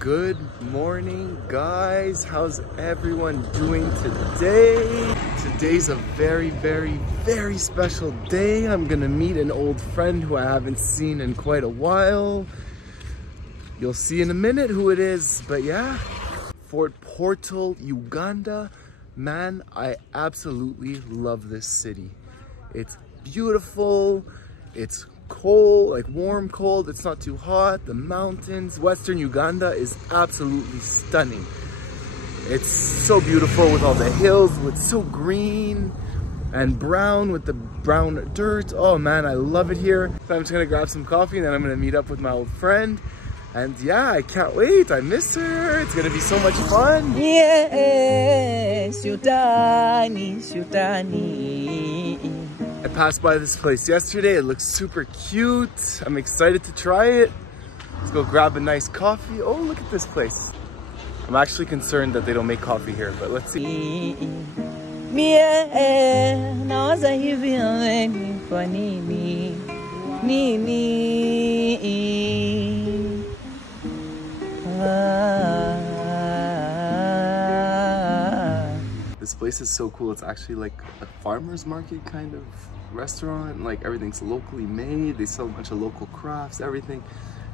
Good morning, guys. How's everyone doing today? Today's a very, very special day. I'm gonna meet an old friend who I haven't seen in quite a while. You'll see in a minute who it is, but yeah. Fort Portal, Uganda. Man, I absolutely love this city. It's beautiful. It's cold, like warm, cold. It's not too hot. The mountains, Western Uganda is absolutely stunning. It's so beautiful with all the hills. It's so green and brown with the brown dirt. Oh man, I love it here. So I'm just gonna grab some coffee and then I'm gonna meet up with my old friend. And yeah, I can't wait. I miss her. It's gonna be so much fun. Yes, Sudani. I passed by this place yesterday. It looks super cute. I'm excited to try it. Let's go grab a nice coffee. Oh, look at this place. I'm actually concerned that they don't make coffee here, but let's see. This place is so cool. It's actually like a farmer's market kind of restaurant. Like everything's locally made. They sell a bunch of local crafts, everything.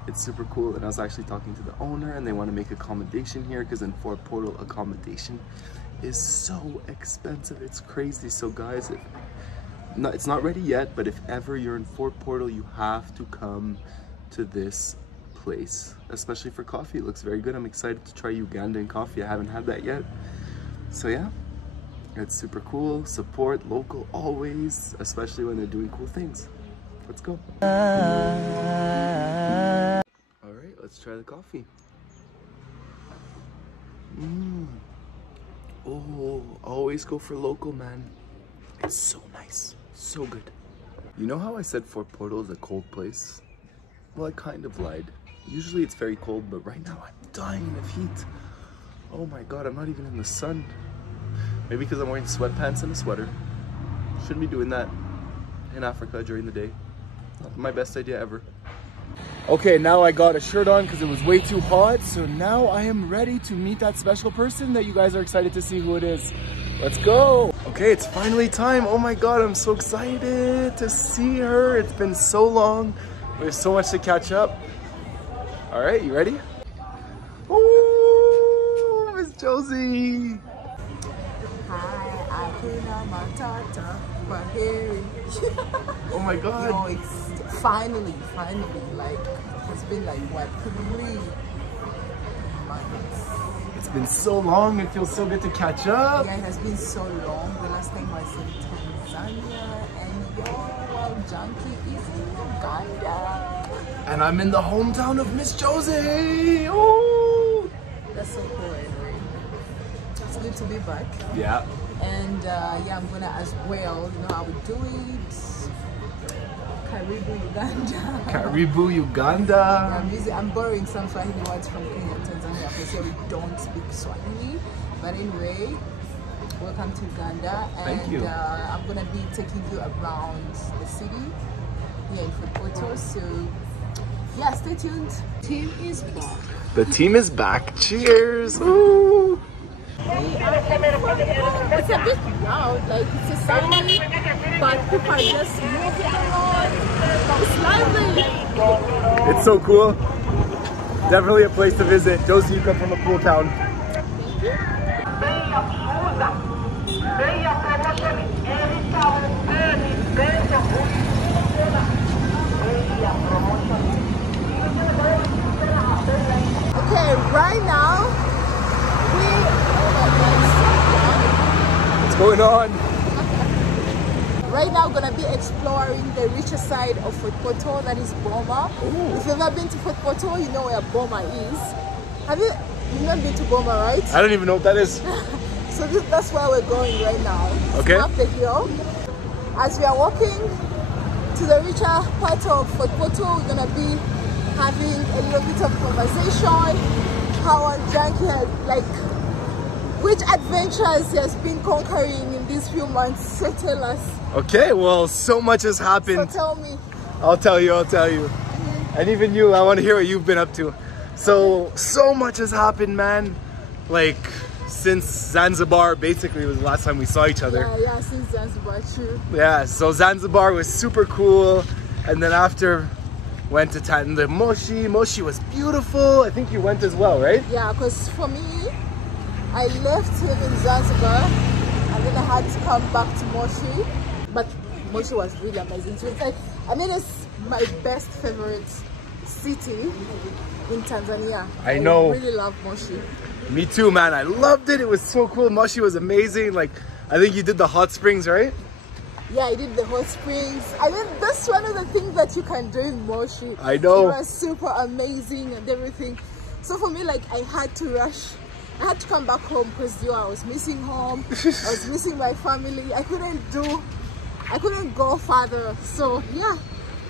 It's super cool. And I was actually talking to the owner and they want to make accommodation here because in Fort Portal, accommodation is so expensive. It's crazy. So guys, it's not ready yet, but if ever you're in Fort Portal, you have to come to this place, especially for coffee. It looks very good. I'm excited to try Ugandan coffee. I haven't had that yet. So yeah. It's super cool. Support local always, especially when they're doing cool things. Let's go. All right, let's try the coffee. Oh, always go for local, man. It's so nice, so good. You know how I said Fort Portal is a cold place? Well, I kind of lied. Usually it's very cold, but right now I'm dying of heat. Oh my God, I'm not even in the sun. Maybe because I'm wearing sweatpants and a sweater. Shouldn't be doing that in Africa during the day. Not my best idea ever. Okay, now I got a shirt on because it was way too hot. So now I am ready to meet that special person that you guys are excited to see who it is. Let's go. Okay, it's finally time. Oh my God, I'm so excited to see her. It's been so long. There's so much to catch up. All right, you ready? Oh, Miss Josey. Oh my God. No, it's finally, like, it's been like, what, 3 months? It's been so long, it feels so good to catch up. Yeah, it has been so long. The last time I was in Tanzania, and your World Junkie is in Uganda. And I'm in the hometown of Miss Josey. Oh! That's so cool, anyway. It's good to be back. Yeah. And yeah, I'm gonna as well, you know how we do it. Karibu Uganda. Karibu Uganda. I'm borrowing some Swahili words from Kenya and Tanzania because here we don't speak Swahili. But anyway, welcome to Uganda. And thank you. I'm gonna be taking you around the city here in Fort Portal. So yeah, stay tuned. Team is back. The team is back. Cheers. Ooh. It's a bit loud, like it's a Sunday, but people are just moving around. It's lively. It's so cool. Definitely a place to visit. Josey, you come from a cool town. Okay, right now What's going on? Right now, we're gonna be exploring the richer side of Fort Portal, that is Boma. Ooh. If you've never been to Fort Portal, you know where Boma is. You've not been to Boma, right? I don't even know what that is. So that's where we're going right now. Okay. Up the hill. As we are walking to the richer part of Fort Portal, we're gonna be having a little bit of conversation. How our junkie has, like, which adventures he has been conquering in these few months. So tell us. Okay, well, so much has happened. So tell me. I'll tell you. And even you, I want to hear what you've been up to. So much has happened, man. Like since Zanzibar, basically was the last time we saw each other. Yeah, since Zanzibar, true. Yeah, so Zanzibar was super cool. And then after, went to the Moshi. Moshi was beautiful. I think you went as well, right? Yeah, because for me, I left him in Zanzibar and then I had to come back to Moshi. But Moshi was really amazing. So it's like, I mean, it's my best favorite city in Tanzania. I know. I really love Moshi. Me too, man. I loved it. It was so cool. Moshi was amazing. Like, I think you did the hot springs, right? Yeah, I did the hot springs. I mean, that's one of the things that you can do in Moshi. I know. It was super amazing and everything. So for me, like, I had to rush. I had to come back home because I was missing home. I was missing my family. I couldn't go farther. So yeah,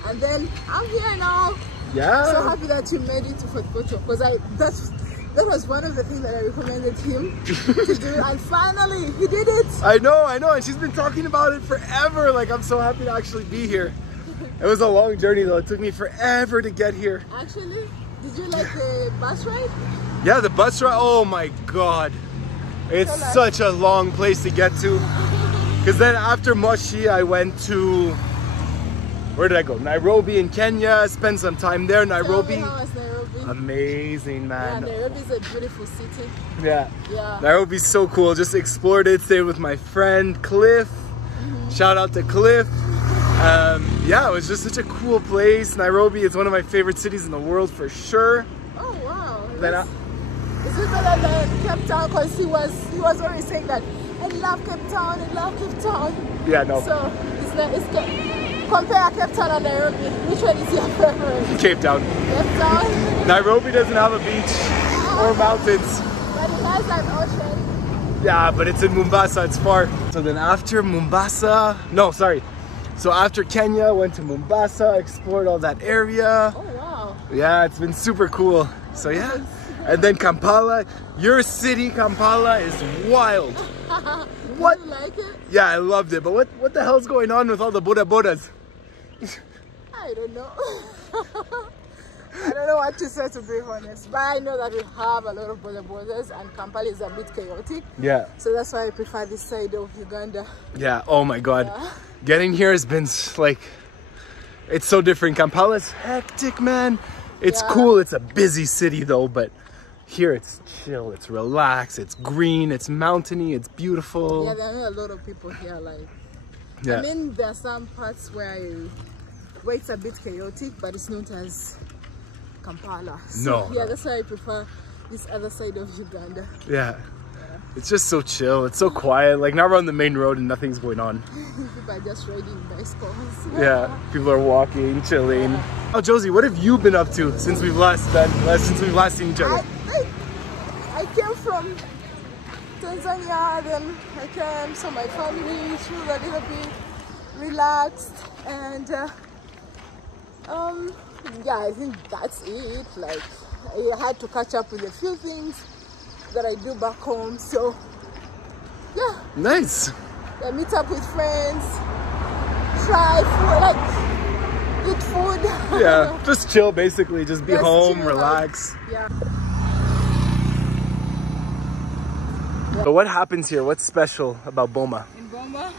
and then I'm here now. Yeah. So happy that you made it to Fort Poto because that was one of the things that I recommended him to do, and finally he did it. I know, and she's been talking about it forever. Like, I'm so happy to actually be here. It was a long journey though. It took me forever to get here. Actually, did you like the bus ride? Yeah, the bus ride. Oh my God, it's such a long place to get to. Because then after Moshi, I went to, where did I go? Nairobi in Kenya. Spent some time there. Nairobi. How was Nairobi? Amazing, man. Yeah, Nairobi is a beautiful city. Yeah. Yeah. Nairobi's so cool. Just explored it. Stayed with my friend Cliff. Shout out to Cliff. Yeah, it was just such a cool place. Nairobi is one of my favorite cities in the world for sure. Oh wow. Then is it better than Cape Town? Because he was already saying that I love Cape Town, I love Cape Town. Yeah, no. So compare Cape Town and Nairobi. Which one is your favorite? Cape Town. Cape Town. Nairobi doesn't have a beach or mountains. But it has an ocean. Yeah, but it's in Mombasa, it's far. So then after Mombasa, no, sorry. So after Kenya, went to Mombasa, explored all that area. Oh wow. Yeah, it's been super cool. So yeah. And then Kampala, your city, Kampala, is wild. What? Did you like it? Yeah, I loved it. But what the hell's going on with all the Buddha Buddhas? I don't know. I don't know what to say, to be honest. But I know that we have a lot of borders and Kampala is a bit chaotic. Yeah. So that's why I prefer this side of Uganda. Yeah, oh my God. Yeah. Getting here has been like, it's so different. Kampala's hectic, man. It's cool. It's a busy city though, but here it's chill, it's relaxed, it's green, it's mountainy, it's beautiful. Yeah, there are a lot of people here. Like, yeah. I mean, there are some parts where it's a bit chaotic, but it's not as Kampala. So, No. yeah, that's why I prefer this other side of Uganda. Yeah. It's just so chill. It's so quiet. Like, now we're on the main road and nothing's going on. People are just riding bicycles. Yeah. People are walking, chilling. Yeah. Oh, Josey, what have you been up to since we've last seen each other? I came from Tanzania, then I saw my family, chilled a little bit, relaxed, and yeah, I think that's it. Like, I had to catch up with a few things that I do back home, so yeah. Nice. I meet up with friends, try food, like eat food. Yeah, just chill basically, just be home, chill, relax. Like, yeah. But what happens here? What's special about Boma? In Boma?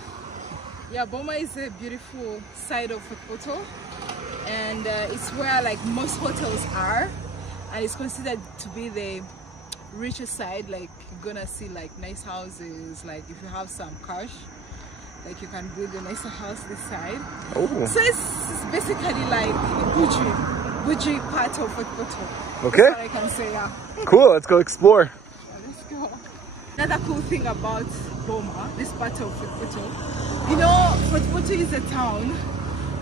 Yeah, Boma is a beautiful side of Fort Poto, and it's where like most hotels are, and it's considered to be the richest side. Like, you're gonna see like nice houses, like if you have some cash, like you can build a nicer house this side. Oh. So it's basically like a bougie part of Fort Poto. Okay. That's what I can say, yeah. Cool, let's go explore. Yeah, let's go. Another cool thing about Boma, this part of Fort Poto, you know, Fort Poto is a town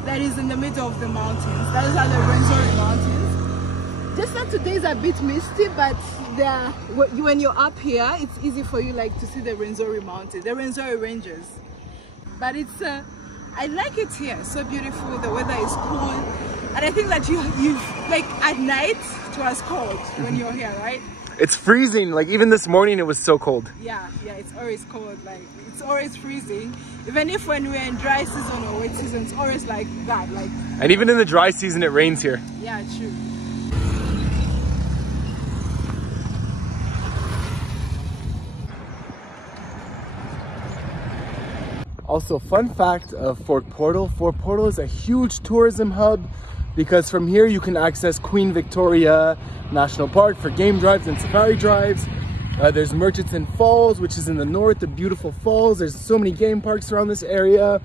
that is in the middle of the mountains. Those are the Rwenzori Mountains. Just that today is a bit misty, but when you're up here, it's easy for you like to see the Rwenzori Mountains, the Rwenzori Ranges. But it's, I like it here. So beautiful. The weather is cool, and I think that you like at night it was cold when you're here, right? It's freezing. Like, even this morning it was so cold. Yeah, it's always cold. Like, it's always freezing. Even if when we're in dry season or wet season, it's always like that. Like, and even in the dry season, it rains here. yeah, true. Also, fun fact of Fort Portal. Fort Portal is a huge tourism hub because from here you can access Queen Victoria National Park for game drives and safari drives. There's Murchison Falls, which is in the north, the beautiful falls. There's so many game parks around this area.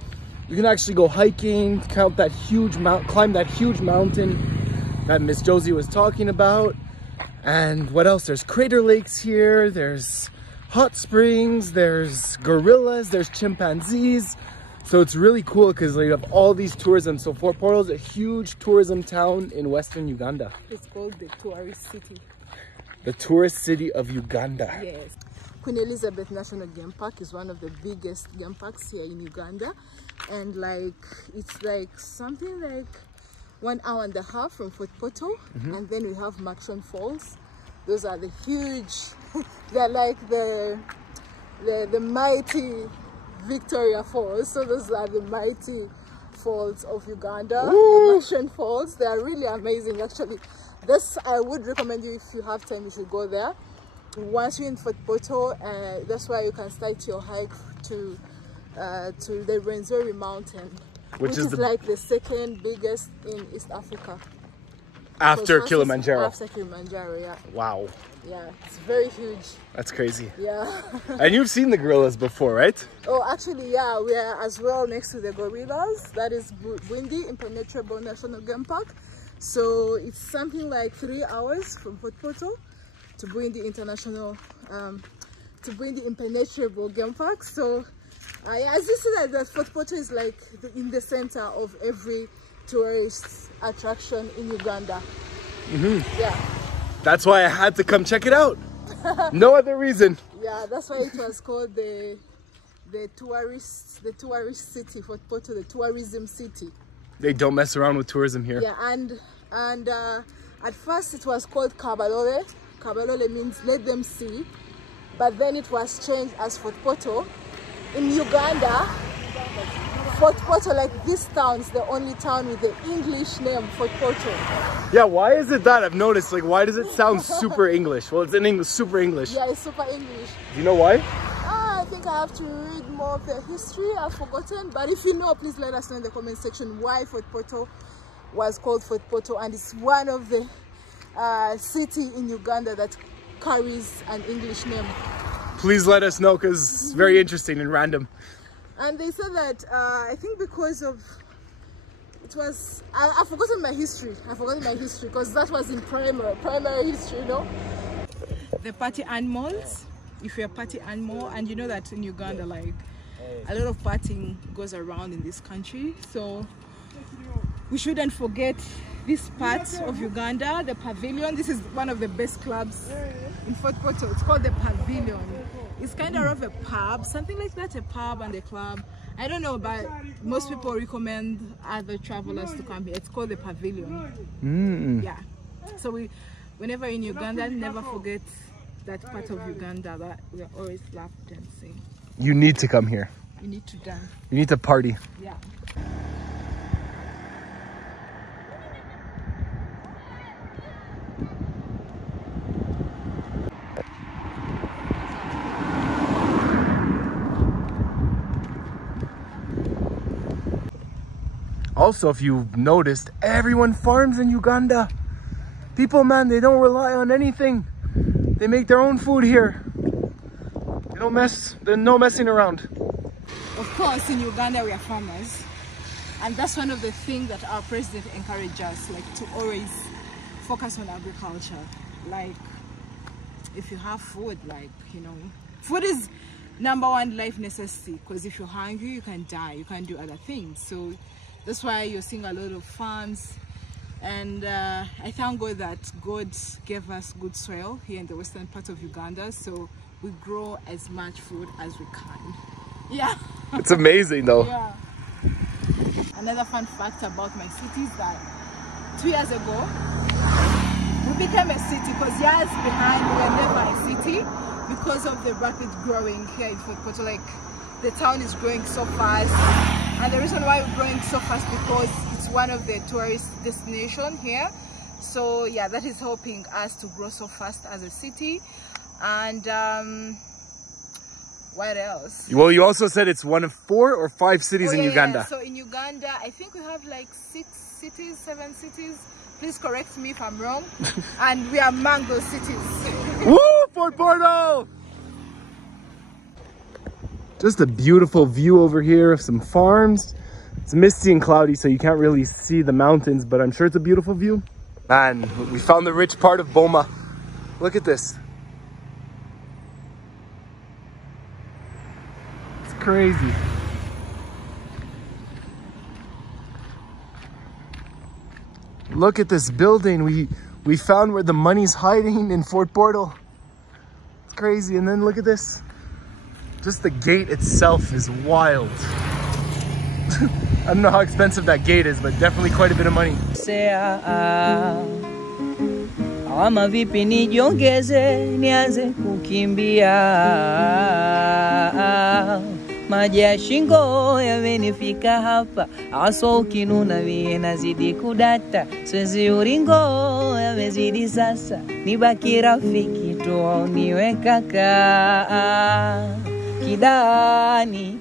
You can actually go hiking, climb that huge mountain that Miss Josey was talking about. And what else? There's crater lakes here. There's hot springs. There's gorillas. There's chimpanzees. So it's really cool because you have all these tourism. So Fort Portal is a huge tourism town in Western Uganda. It's called the tourist city. The tourist city of Uganda. Yes. Queen Elizabeth National Game Park is one of the biggest game parks here in Uganda. And like, it's like something like 1.5 hours from Fort Portal. And then we have Murchison Falls. Those are the huge, they're like the mighty Victoria Falls. So those are the mighty falls of Uganda. The Murchison Falls, they are really amazing actually. This, I would recommend you, if you have time, you should go there. Once you're in Fort Portal, that's why you can start your hike to the Rwenzori Mountains, which is like the second biggest in East Africa. After Kilimanjaro. After Kilimanjaro, yeah. Wow. Yeah, it's very huge. That's crazy. Yeah. And you've seen the gorillas before, right? Oh, actually, yeah, we are as well next to the gorillas. That is Beindi Impenetrable National Game Park. So it's something like 3 hours from Fort Portal to Beindi International, to Beindi Impenetrable Game Park. So yeah, as you see that Fort Portal is like in the center of every tourist attraction in Uganda. Yeah. That's why I had to come check it out. No other reason. Yeah, that's why it was called the tourist city, Fort Portal, the tourism city. They don't mess around with tourism here. Yeah, and at first it was called Kabalole. Kabalole means let them see, but then it was changed as Fort Portal. In Uganda, Fort Portal, like this town, is the only town with the English name, Fort Portal. Yeah, why is it that? I've noticed, like, why does it sound super English? Well, it's in English, super English. Yeah, it's super English. Do you know why? I think I have to read more of the history. I've forgotten, but if you know, please let us know in the comment section why Fort Portal was called Fort Portal, and it's one of the city in Uganda that carries an English name. Please let us know because it's very interesting and random. And they said that I think because of it was I've forgotten my history. Because that was in primary history, you know. The party animals. If you're a party animal, and you know that in Uganda, like a lot of partying goes around in this country, so we shouldn't forget this part of Uganda, the Pavilion. This is one of the best clubs in Fort Portal. It's called the Pavilion. It's kind of a pub, something like that, a pub and a club. I don't know, but most people recommend other travelers to come here. It's called the Pavilion. Yeah. So whenever in Uganda, never forget that part of Uganda that we always laugh dancing. You need to come here. You need to dance. You need to party. Yeah. Also, if you've noticed, everyone farms in Uganda. People, man, they don't rely on anything. They make their own food here. They don't mess, there's no messing around. Of course, in Uganda, we are farmers. And that's one of the things that our president encourages us, like to always focus on agriculture. Like, if you have food, like, you know, food is #1 life necessity. Because if you're hungry, you can die. You can't do other things. So that's why you're seeing a lot of farms. And I thank God that God gave us good soil here in the western part of Uganda, so we grow as much food as we can. Yeah. It's amazing though. Yeah. Another fun fact about my city is that 2 years ago, we became a city, because years behind we were never a city because of the rapid growing here in Fort Portal. Like, the town is growing so fast, and the reason why we're growing so fast because it's one of the tourist destinations here. So yeah, that is helping us to grow so fast as a city. And What else? Well, you also said it's one of 4 or 5 cities in Yeah. Uganda. So in Uganda, I think we have like 6 cities, 7 cities. Please correct me if I'm wrong. And we are among those cities. Woo! Fort Portal! Just a beautiful view over here of some farms. It's misty and cloudy, so you can't really see the mountains, but I'm sure it's a beautiful view. Man, we found the rich part of Boma. Look at this. It's crazy. Look at this building. We found where the money's hiding in Fort Portal. It's crazy. And then look at this. Just the gate itself is wild. I don't know how expensive that gate is, but definitely quite a bit of money. Ama vipi nijiongeze nianze kukimbia, maji ya shingo yamenifika hapa, aso ukinuna mie nazidi kudata, swezi uringo yamezidi sasa, nibaki rafiki tu niwe kaka, kidani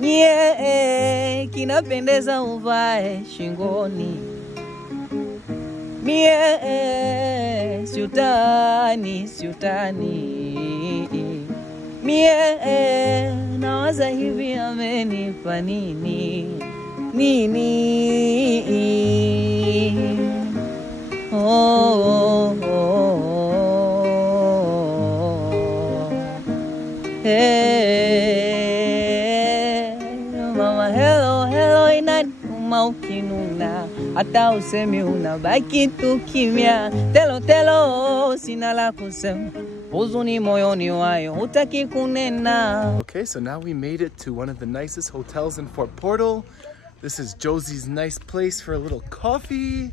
nye kinapendeza uvae shingoni. Mie siutani mie nawaza hivi amenipa nini oh. Hey mama, hello inanuma ukinuna, hata usemi unabaki tu kimya, telo sina la kusema, huzuni moyoni wayo hutaki kunena. Okay, so now we made it to one of the nicest hotels in Fort Portal. This is Josey's nice place for a little coffee.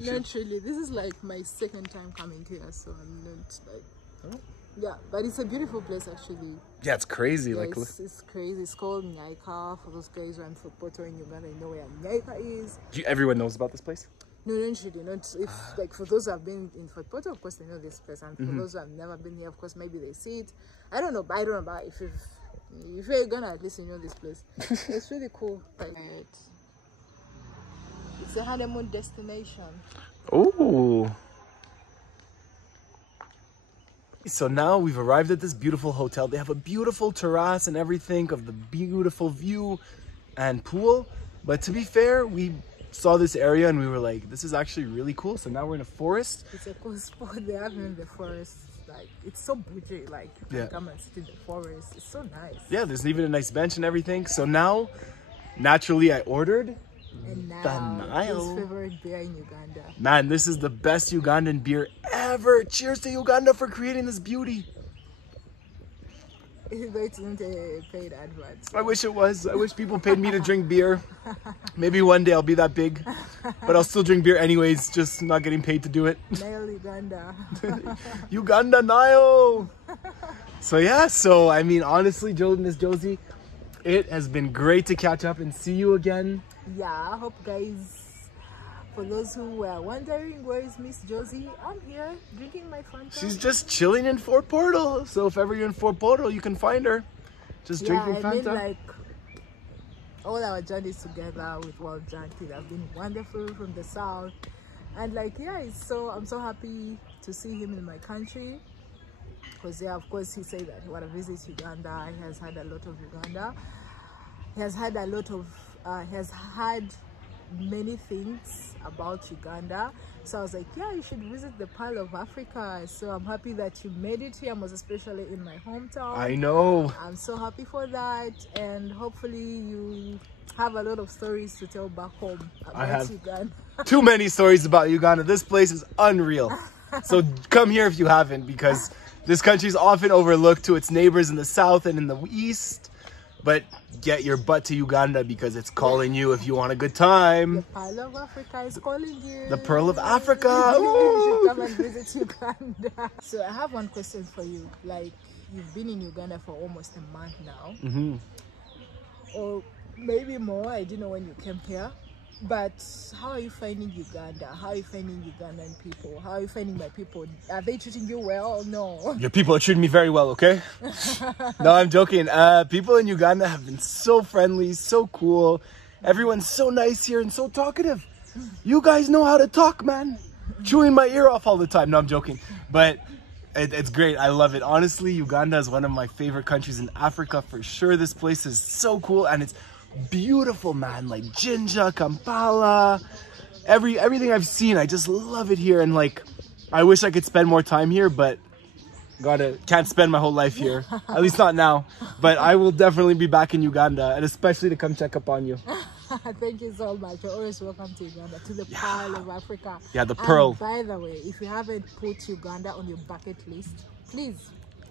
Not really. This is like my 2nd time coming here, so I'm not like... Oh. Yeah, but it's a beautiful place actually. Yeah, it's crazy. Yeah, like it's crazy. It's called Nyaika. For those guys who are in Fort Portal in Uganda, you know where Nyaika is. Everyone knows about this place? No, not really. Not if like for those who have been in Fort Portal, of course they know this place, and for those who have never been here, of course maybe they see it. I don't know, but I don't know about if you're Uganda, at least you know this place. It's really cool. Like, it's a honeymoon destination. Oh. So now we've arrived at this beautiful hotel. They have a beautiful terrace and everything of the beautiful view and pool. But to be fair, we saw this area and we were like, this is actually really cool. So now we're in a forest. It's a cool spot. They have in the forest. Like, it's so bougie. Like, you can come and sit in the forest. It's so nice. Yeah, there's even a nice bench and everything. So now, naturally, I ordered and now, his favorite beer in Uganda. Man, this is the best Ugandan beer ever. Cheers to Uganda for creating this beauty. It's not a paid advert. So. I wish it was. I wish people paid me to drink beer. Maybe one day I'll be that big. But I'll still drink beer anyways, just not getting paid to do it. Nail Uganda. Uganda Nail! So yeah, so I mean, honestly, Miss Josey, it has been great to catch up and see you again. Yeah, I hope guys, for those who were wondering where is Miss Josey, I'm here drinking my Fanta. She's just chilling in Fort Portal. So if ever you're in Fort Portal, you can find her. Just drinking Fanta. I mean, like, all our journeys together with World Junkie have been wonderful from the south. And like, yeah, I'm so happy to see him in my country. Because yeah, of course he said that he want to visit Uganda. He has had a lot of Uganda. He has had a lot of has had many things about Uganda, so I was like, yeah, you should visit the Pearl of Africa. So I'm happy that you made it here, most especially in my hometown. I know, I'm so happy for that, and hopefully you have a lot of stories to tell back home about Uganda. Too many stories about Uganda. This place is unreal. So come here if you haven't, because this country is often overlooked to its neighbors in the south and in the east. But get your butt to Uganda because it's calling you if you want a good time. The Pearl of Africa is calling you. The Pearl of Africa. You should come and visit Uganda. So I have one question for you. Like, you've been in Uganda for almost a month now. Or maybe more. I don't know when you came here. But how are you finding Uganda? How are you finding Ugandan people? How are you finding my people? Are they treating you well? No. Your people are treating me very well, okay? No, I'm joking. People in Uganda have been so friendly, so cool. Everyone's so nice here and so talkative. You guys know how to talk, man. Chewing my ear off all the time. No, I'm joking. But it's great. I love it. Honestly, Uganda is one of my favorite countries in Africa for sure. This place is so cool and it's beautiful, man. Like Jinja, Kampala, everything I've seen, I just love it here. And like, I wish I could spend more time here, but can't spend my whole life here. At least not now. But I will definitely be back in Uganda, and especially to come check up on you. Thank you so much. You're always welcome to Uganda, to the Pearl of Africa. Yeah, the Pearl. And by the way, if you haven't put Uganda on your bucket list, please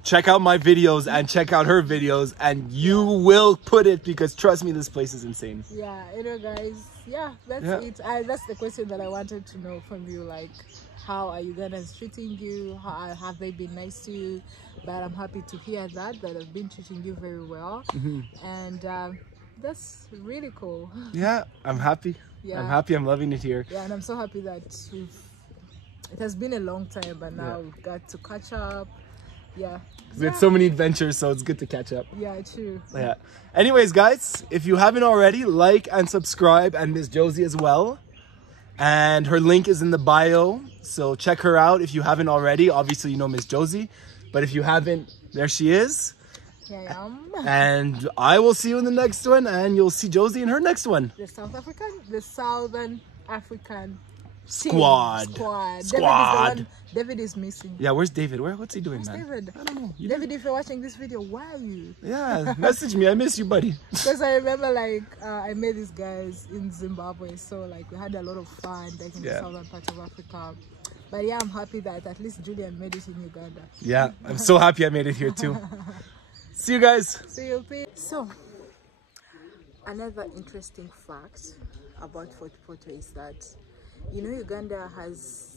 check out my videos and check out her videos, and you will put it, because trust me, this place is insane. Yeah, you know, guys. Yeah, that's it. That's the question that I wanted to know from you. Like, how are Ugandans treating you? How have they been nice to you? But I'm happy to hear that I've been treating you very well. And that's really cool. Yeah, I'm happy. Yeah, I'm happy. I'm loving it here. Yeah, and I'm so happy that it has been a long time, but now we've got to catch up. Yeah, we had so many adventures, so it's good to catch up. Yeah, true. Yeah. Anyways, guys, if you haven't already, like and subscribe, and Miss Josey as well. And her link is in the bio, so check her out if you haven't already. Obviously, you know Miss Josey, but if you haven't, there she is. Here I am. And I will see you in the next one, and you'll see Josey in her next one. The Southern African Squad. David is missing. Yeah, where's David? What's he doing, man? David? I don't know. David, if you're watching this video, where are you? Yeah, message me. I miss you, buddy. Because I remember, like, I met these guys in Zimbabwe, so like we had a lot of fun, like in the southern part of Africa. But yeah, I'm happy that at least Julian made it in Uganda. Yeah, I'm so happy I made it here too. See you guys. See you, Pete. So, another interesting fact about Fort Poto is that, you know, Uganda has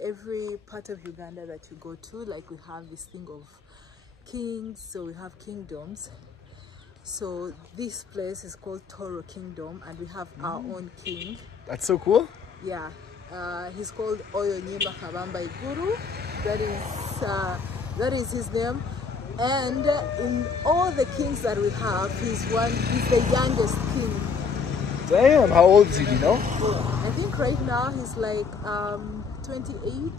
every part of Uganda that you go to, like we have this thing of kings, so we have kingdoms. So this place is called Toro Kingdom, and we have our own king. That's so cool. Yeah, he's called Oyo Nyimba Kabamba Iguru. That is his name. And in all the kings that we have, he's the youngest king. Damn, how old is he, do you know? I think right now he's like 28,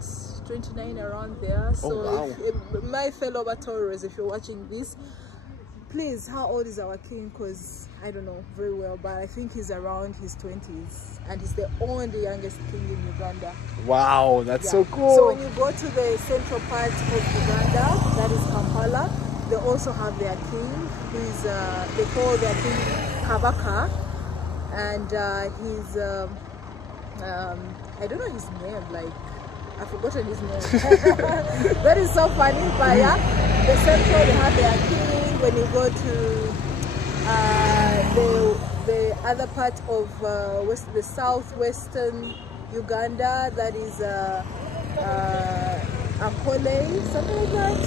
29, around there. So if my fellow Batoros, if you're watching this, please, how old is our king? Because I don't know very well, but I think he's around his 20s, and he's the only youngest king in Uganda. Wow, that's so cool. So when you go to the central part of Uganda, that is Kampala, they also have their king, who is they call their king Kabaka. And he's I don't know his name, like I've forgotten his name. That is so funny. But yeah, the central, they have their king. When you go to the other part of the southwestern Uganda, that is Akole, something like that.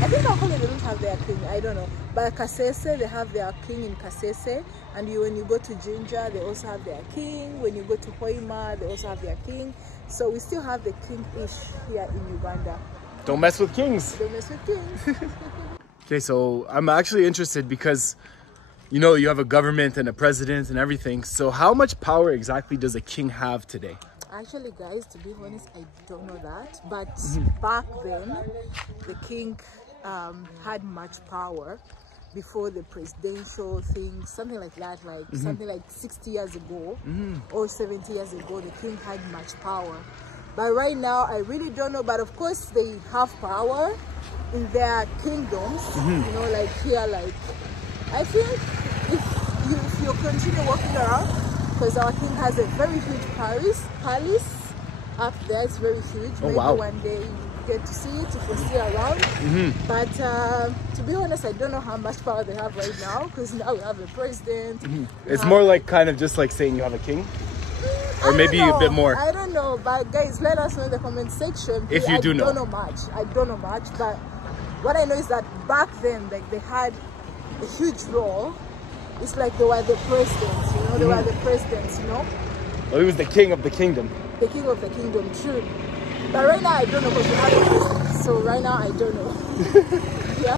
I think Akole, they don't have their king, I don't know. But Kasese, they have their king in Kasese. And when you go to Jinja, they also have their king. When you go to Hoima, they also have their king. So we still have the king-ish here in Uganda. Don't mess with kings. Don't mess with kings. Okay, so I'm actually interested because, you know, you have a government and a president and everything. So how much power exactly does a king have today? Actually, guys, to be honest, I don't know that. But back then, the king had much power before the presidential thing, something like that, like something like 60 years ago or 70 years ago, the king had much power. But right now, I really don't know. But of course, they have power in their kingdoms. You know, like here, like I think if you continue walking around, because our king has a very huge palace up there. It's very huge. Maybe one day you get to see it if you're still around. But to be honest, I don't know how much power they have right now, because now we have a president. It's more like kind of just like saying you have a king, or maybe a bit more. I don't know, but guys, let us know in the comment section if you do know. I don't know much. I don't know much, but what I know is that back then, like, they had a huge role. It's like they were the presidents, you know, they were the presidents, you know. Well, he was the king of the kingdom. The king of the kingdom, true. But right now I don't know because we have a president. So right now I don't know. Yeah.